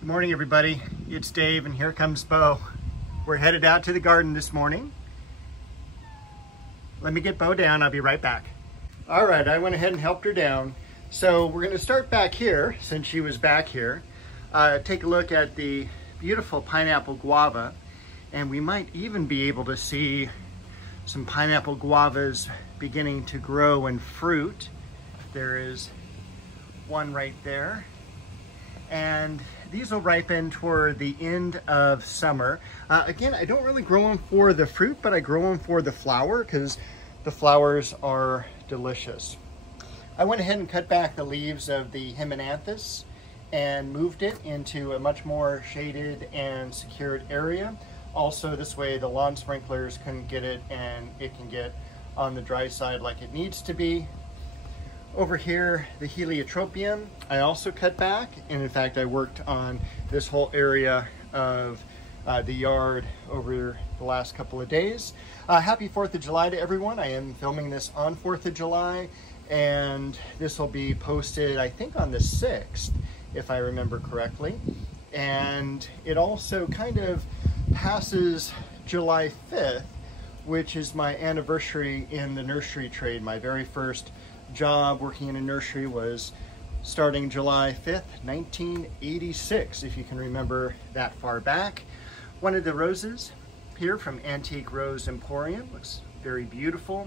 Good morning, everybody. It's Dave, and here comes Bo. We're headed out to the garden this morning. Let me get Bo down. I'll be right back. All right, I went ahead and helped her down. So we're going to start back here, since she was back here. Take a look at the beautiful pineapple guava, and we might even be able to see some pineapple guavas beginning to grow and fruit. There is one right there. And these will ripen toward the end of summer. Again, I don't really grow them for the fruit, but I grow them for the flower because the flowers are delicious. I went ahead and cut back the leaves of the Hemianthus and moved it into a much more shaded and secured area. Also, this way the lawn sprinklers couldn't get it and it can get on the dry side like it needs to be. Over here, the Heliotropium, I also cut back, and in fact I worked on this whole area of the yard over the last couple of days. Happy 4th of July to everyone. I am filming this on 4th of July, and this will be posted I think on the 6th, if I remember correctly. And it also kind of passes July 5th, which is my anniversary in the nursery trade. My very first job working in a nursery was starting July 5th, 1986, if you can remember that far back. One of the roses here from Antique Rose Emporium looks very beautiful.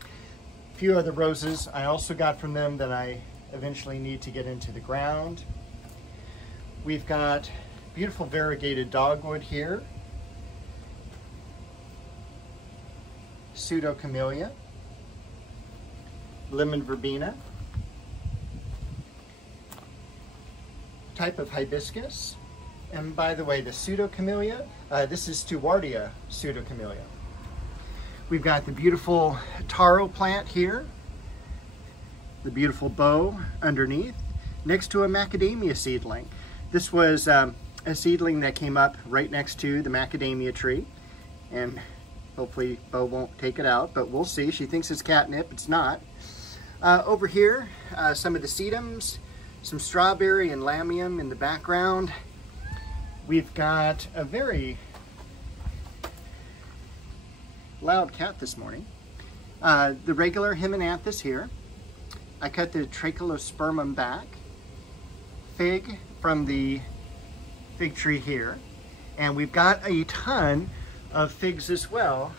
A few other roses I also got from them that I eventually need to get into the ground. We've got beautiful variegated dogwood here. Pseudo Chamilia. Lemon verbena, type of hibiscus. And by the way, the Pseudo Chamilia, this is Stewartia Pseudo Chamilia. We've got the beautiful taro plant here, the beautiful bow underneath, next to a macadamia seedling. This was a seedling that came up right next to the macadamia tree, and hopefully Bo won't take it out, but we'll see. She thinks it's catnip, it's not. Over here, some of the sedums, some strawberry and lamium in the background. We've got a very loud cat this morning. The regular Hemianthus here. I cut the Trachelospermum back. Fig from the fig tree here. And we've got a ton of figs as well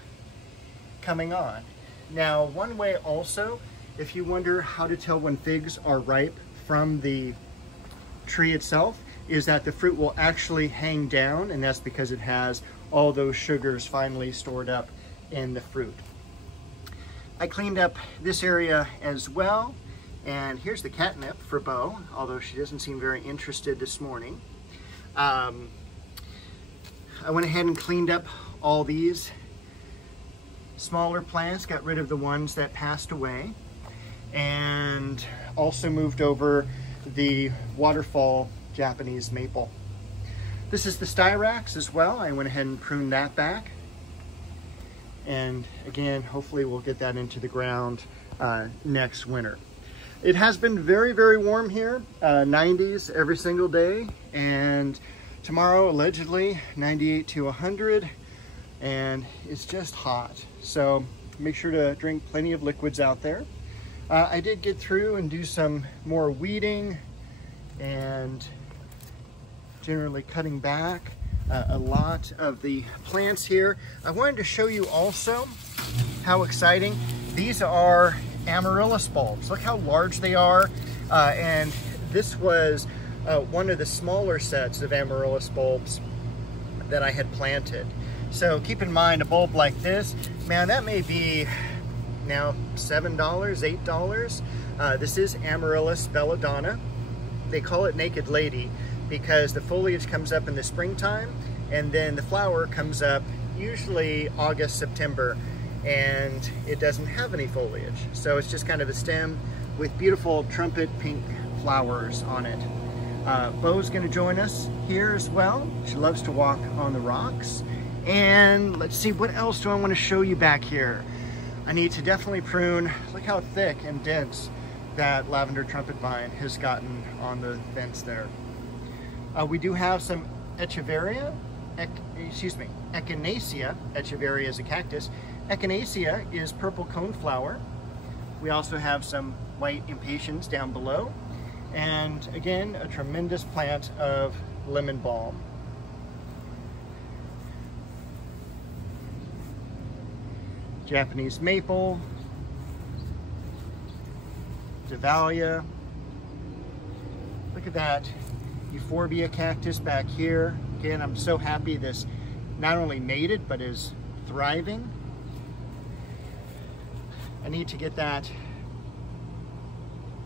coming on. Now, one way also, if you wonder how to tell when figs are ripe from the tree itself, is that the fruit will actually hang down, and that's because it has all those sugars finally stored up in the fruit. I cleaned up this area as well, and here's the catnip for Bo, although she doesn't seem very interested this morning. I went ahead and cleaned up all these smaller plants, got rid of the ones that passed away, and also moved over the waterfall Japanese maple. This is the styrax as well. I went ahead and pruned that back, and again, hopefully we'll get that into the ground next winter. It has been very, very warm here, 90s every single day, and tomorrow allegedly 98 to 100, and it's just hot. So make sure to drink plenty of liquids out there. I did get through and do some more weeding and generally cutting back a lot of the plants here. I wanted to show you also how exciting. These are Amaryllis bulbs. Look how large they are. And this was one of the smaller sets of Amaryllis bulbs that I had planted. So keep in mind, a bulb like this, man, that may be now $7, $8. This is Amaryllis belladonna. They call it Naked Lady because the foliage comes up in the springtime, and then the flower comes up usually August, September, and it doesn't have any foliage. So it's just kind of a stem with beautiful trumpet pink flowers on it. Bo's gonna join us here as well. She loves to walk on the rocks. And let's see, what else do I want to show you back here? I need to definitely prune. Look how thick and dense that lavender trumpet vine has gotten on the fence there. We do have some Echinacea Echeveria is a cactus. Echinacea is purple coneflower. We also have some white impatiens down below. And again, a tremendous plant of lemon balm. Japanese maple, Dahlia. Look at that euphorbia cactus back here. Again, I'm so happy this not only mated, but is thriving. I need to get that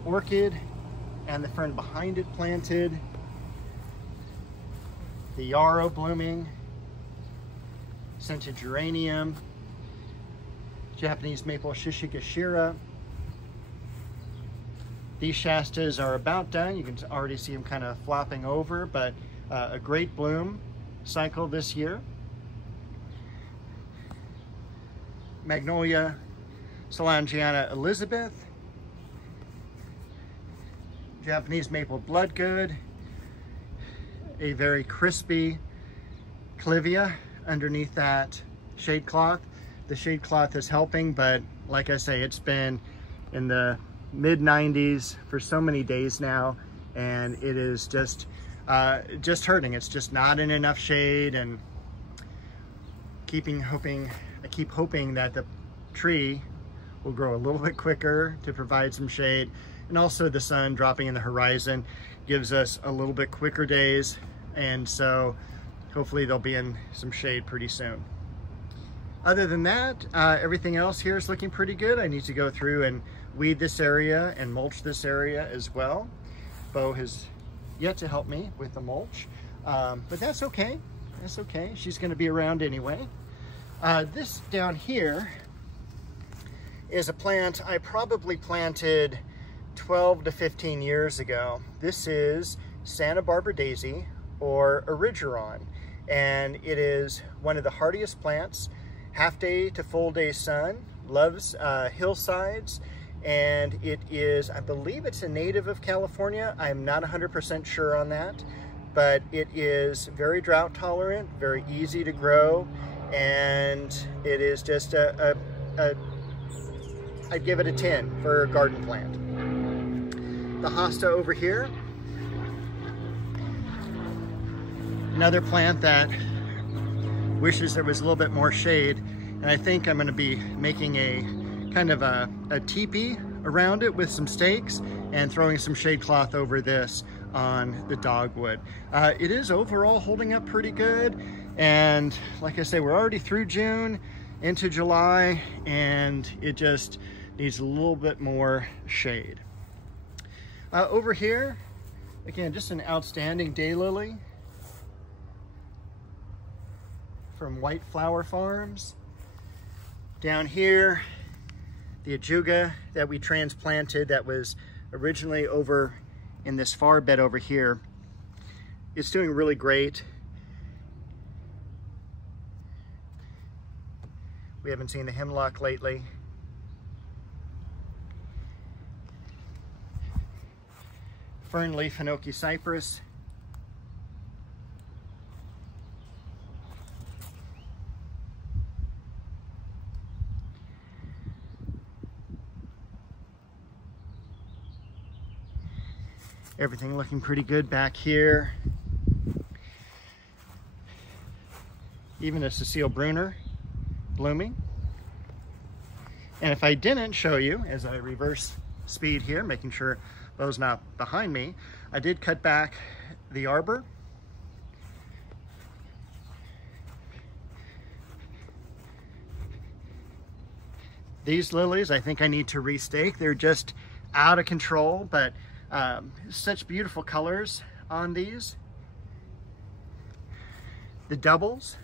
orchid and the fern behind it planted. The yarrow blooming, scented geranium, Japanese maple Shishigashira. These Shastas are about done. You can already see them kind of flopping over, but a great bloom cycle this year. Magnolia Solangiana Elizabeth. Japanese maple bloodgood. A very crispy Clivia underneath that shade cloth. The shade cloth is helping, but like I say, it's been in the mid 90s for so many days now, and it is just hurting. It's just not in enough shade, and I keep hoping that the tree will grow a little bit quicker to provide some shade, and also the sun dropping in the horizon gives us a little bit quicker days, and so hopefully they'll be in some shade pretty soon. Other than that, everything else here is looking pretty good. I need to go through and weed this area and mulch this area as well. Bo has yet to help me with the mulch, but that's okay. That's okay. She's going to be around anyway. This down here is a plant I probably planted 12 to 15 years ago. This is Santa Barbara daisy, or Erigeron, and it is one of the hardiest plants. Half day to full day sun, loves hillsides, and it is, I believe it's a native of California. I'm not 100% sure on that, but it is very drought tolerant, very easy to grow, and it is just I'd give it a 10 for a garden plant. The Hosta over here, another plant that wishes there was a little bit more shade, and I think I'm going to be making a kind of a teepee around it with some stakes and throwing some shade cloth over this on the dogwood. It is overall holding up pretty good, and like I say, we're already through June into July, and it just needs a little bit more shade. Over here, again, just an outstanding daylily from White Flower Farms. Down here, the ajuga that we transplanted that was originally over in this far bed over here. It's doing really great. We haven't seen the hemlock lately. Fern leaf Hinoki cypress. Everything looking pretty good back here. Even a Cecile Brunner blooming. And if I didn't show you, as I reverse speed here, making sure Bo's not behind me, I did cut back the arbor. These lilies, I think I need to restake. They're just out of control, but such beautiful colors on these. The doubles,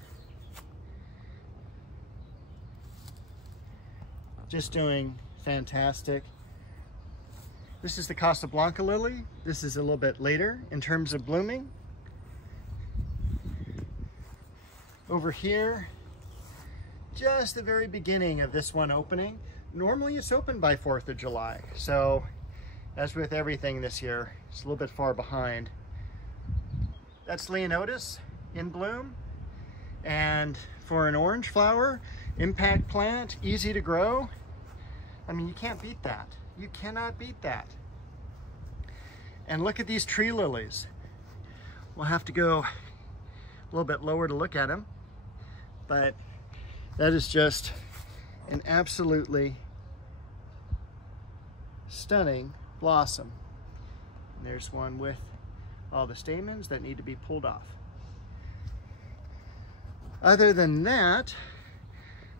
just doing fantastic. This is the Casablanca lily. This is a little bit later in terms of blooming. Over here, just the very beginning of this one opening. Normally it's open by 4th of July, so as with everything this year, it's a little bit far behind. that's Leonotis in bloom. And for an orange flower, impact plant, easy to grow. I mean, you can't beat that. You cannot beat that. And look at these tree lilies. We'll have to go a little bit lower to look at them, but that is just an absolutely stunning blossom. And there's one with all the stamens that need to be pulled off. Other than that,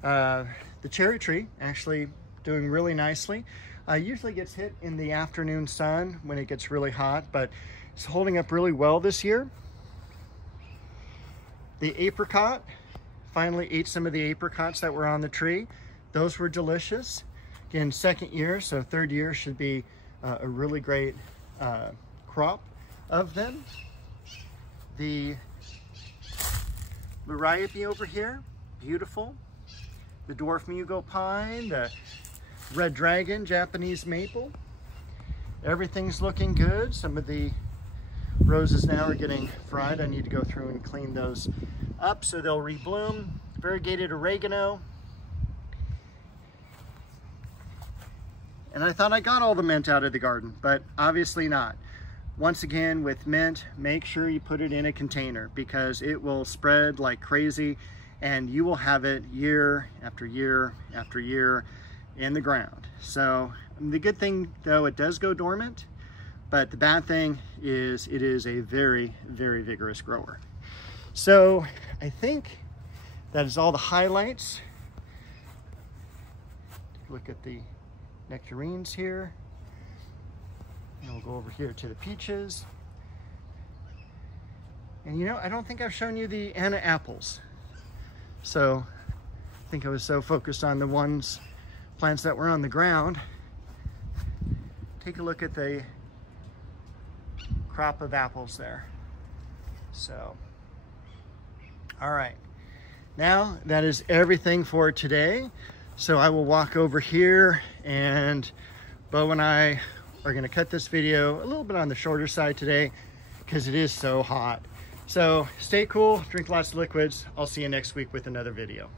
the cherry tree actually doing really nicely. Usually gets hit in the afternoon sun when it gets really hot, but it's holding up really well this year. The apricot, finally ate some of the apricots that were on the tree. Those were delicious. Again, second year, so third year should be a really great crop of them. The Liriope over here, beautiful. The dwarf mugo pine, the red dragon, Japanese maple. Everything's looking good. Some of the roses now are getting fried. I need to go through and clean those up so they'll rebloom. Variegated oregano. And I thought I got all the mint out of the garden, but obviously not. Once again, with mint, make sure you put it in a container because it will spread like crazy and you will have it year after year after year in the ground. So the good thing though, it does go dormant, but the bad thing is it is a very, very vigorous grower. So I think that is all the highlights. Look at the nectarines here. And we'll go over here to the peaches. And you know, I don't think I've shown you the Anna apples. So I think I was so focused on the plants that were on the ground. Take a look at the crop of apples there. So, all right. Now that is everything for today. So I will walk over here and Bo and I are gonna cut this video a little bit on the shorter side today because it is so hot. So stay cool, drink lots of liquids. I'll see you next week with another video.